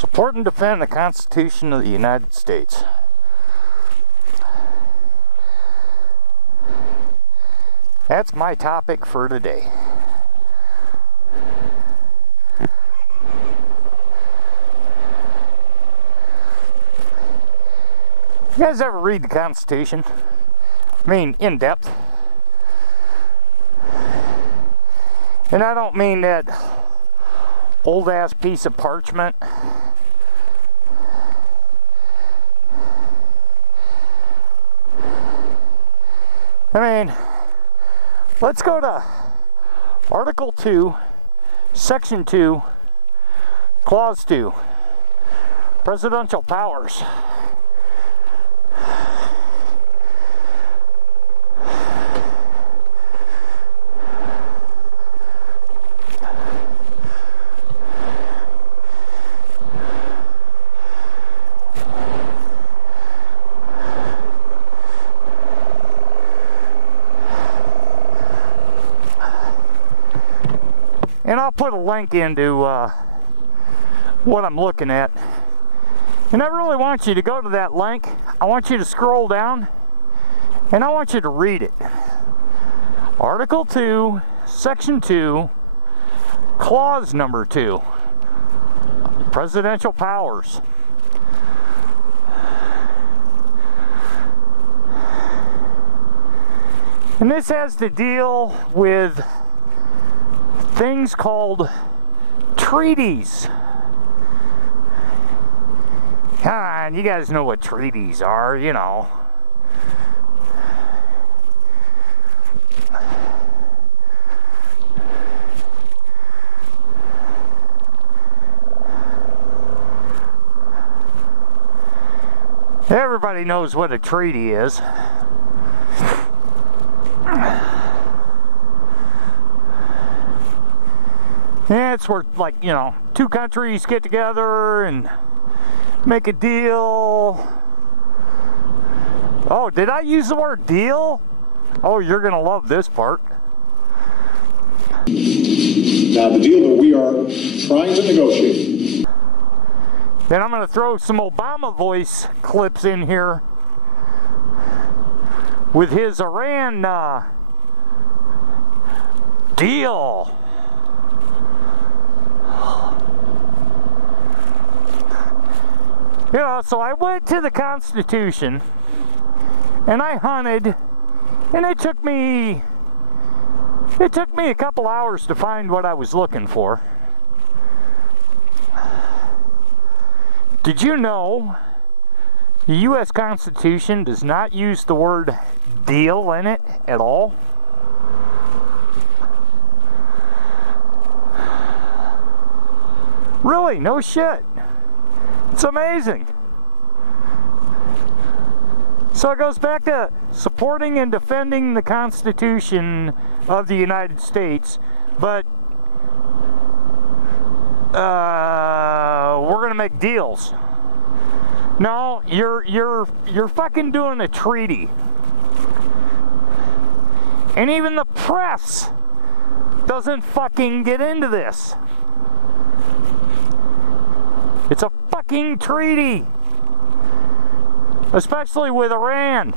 Support and defend the Constitution of the United States. That's my topic for today. You guys ever read the Constitution? I mean, in depth. And I don't mean that old ass piece of parchment. I mean, let's go to Article 2, Section 2, Clause 2, Presidential Powers. And I'll put a link into what I'm looking at. And I really want you to go to that link. I want you to scroll down and I want you to read it. Article 2, Section 2, Clause number 2. Presidential powers. And this has to deal with things called treaties. Come on, you guys know what treaties are, you know. Everybody knows what a treaty is. Yeah, it's where, like, you know, two countries get together and make a deal. Oh, did I use the word deal? Oh, you're gonna love this part. Now, the deal that we are trying to negotiate. Then I'm gonna throw some Obama voice clips in here with his Iran deal. You know, so I went to the Constitution and I hunted, and it took me a couple hours to find what I was looking for. Did you know the U.S. Constitution does not use the word deal in it at all? Really? No shit. It's amazing. So it goes back to supporting and defending the Constitution of the United States, but we're gonna make deals. No, you're fucking doing a treaty. And even the press doesn't fucking get into this. It's a fucking treaty. Especially with Iran.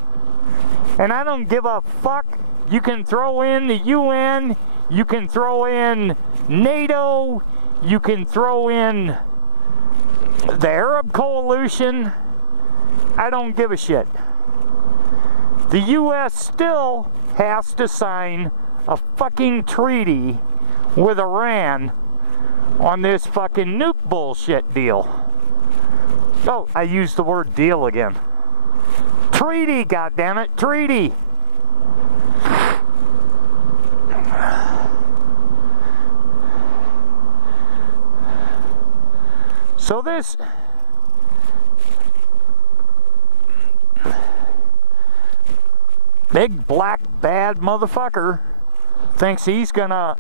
And I don't give a fuck. You can throw in the UN, you can throw in NATO, you can throw in the Arab coalition. I don't give a shit. The US still has to sign a fucking treaty with Iran on this fucking nuke bullshit deal. Oh, I used the word deal again. Treaty, goddammit, treaty. So this big black bad motherfucker thinks he's gonna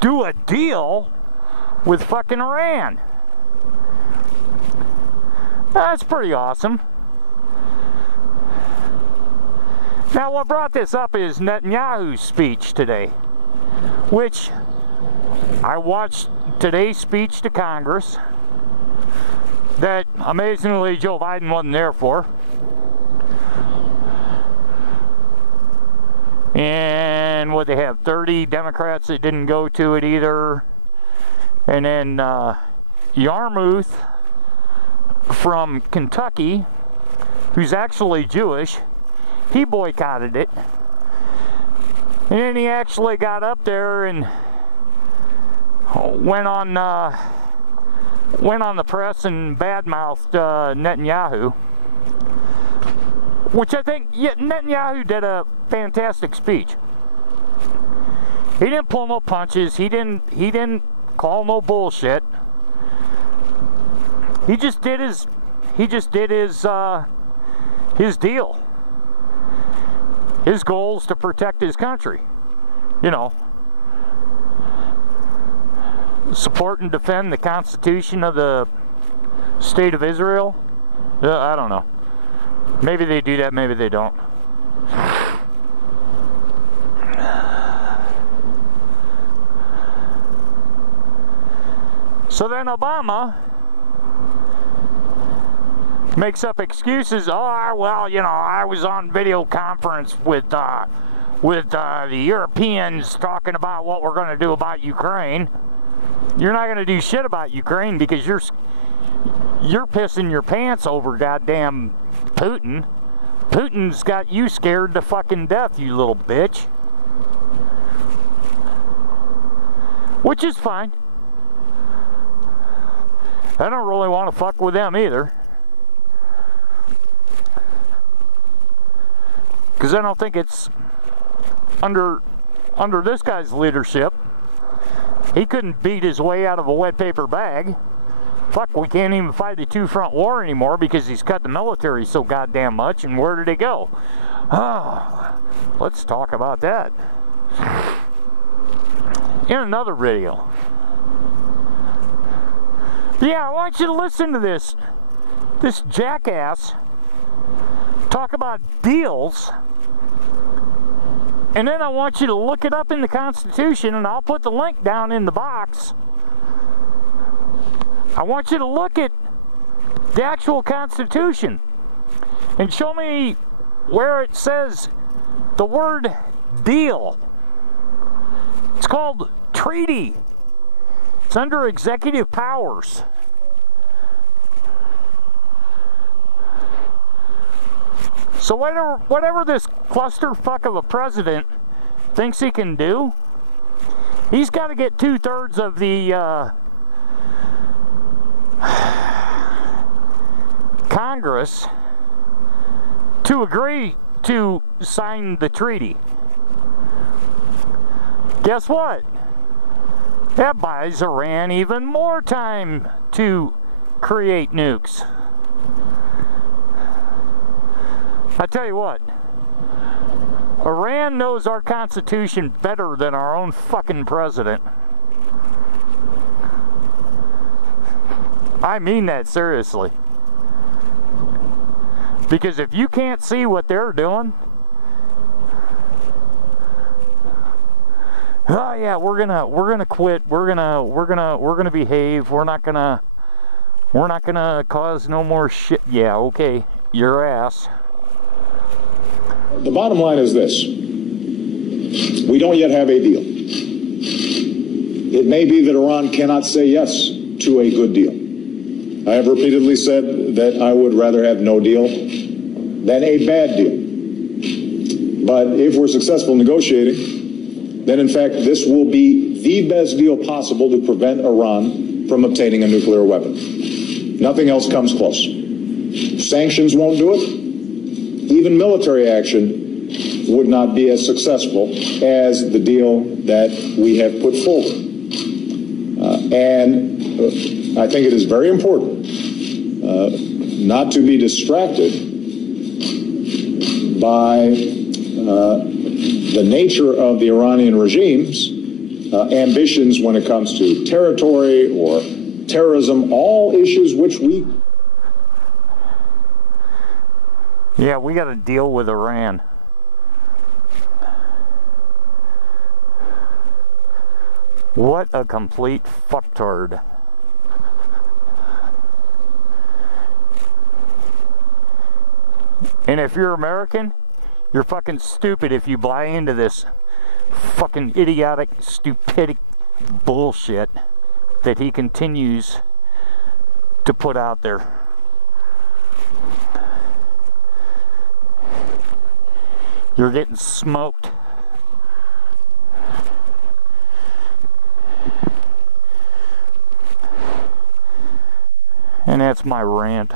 do a deal with fucking Iran. That's pretty awesome. Now, what brought this up is Netanyahu's speech today, which I watched today's speech to Congress. that amazingly Joe Biden wasn't there for. And what they have, 30 Democrats that didn't go to it either. And then Yarmouth from Kentucky, who's actually Jewish, he boycotted it. And then he actually got up there and went on the press and badmouthed Netanyahu, which I think Netanyahu did a fantastic speech. He didn't pull no punches. He didn't call no bullshit. He just did his deal. His goal is to protect his country. You know, support and defend the Constitution of the State of Israel. I don't know. Maybe they do that, maybe they don't. So then Obama makes up excuses. Oh, well, you know, I was on video conference with the Europeans talking about what we're going to do about Ukraine. You're not going to do shit about Ukraine because you're pissing your pants over goddamn Putin. Putin's got you scared to fucking death, you little bitch. Which is fine. I don't really want to fuck with them either. Because I don't think it's under this guy's leadership. He couldn't beat his way out of a wet paper bag. Fuck, we can't even fight the two-front war anymore because he's cut the military so goddamn much. And where did it go? Oh, let's talk about that in another video. Yeah, I want you to listen to this jackass talk about deals, and then I want you to look it up in the Constitution, and I'll put the link down in the box. I want you to look at the actual Constitution and show me where it says the word deal. It's called treaty. It's under executive powers. So whatever this clusterfuck of a president thinks he can do, he's got to get 2/3 of the Congress to agree to sign the treaty. Guess what? That buys Iran even more time to create nukes. I tell you what, Iran knows our Constitution better than our own fucking president. I mean that seriously. Because if you can't see what they're doing, oh yeah, we're gonna quit. We're gonna behave. We're not gonna cause no more shit. Yeah, okay, your ass. The bottom line is this. We don't yet have a deal. It may be that Iran cannot say yes to a good deal. I have repeatedly said that I would rather have no deal than a bad deal. But if we're successful negotiating, then in fact this will be the best deal possible to prevent Iran from obtaining a nuclear weapon. Nothing else comes close. Sanctions won't do it. Even military action would not be as successful as the deal that we have put forward. And I think it is very important not to be distracted by the nature of the Iranian regime's ambitions when it comes to territory or terrorism, all issues which we... Yeah, we got to deal with Iran. What a complete fucktard. And if you're American, you're fucking stupid if you buy into this fucking idiotic, stupid bullshit that he continues to put out there. You're getting smoked. And that's my rant.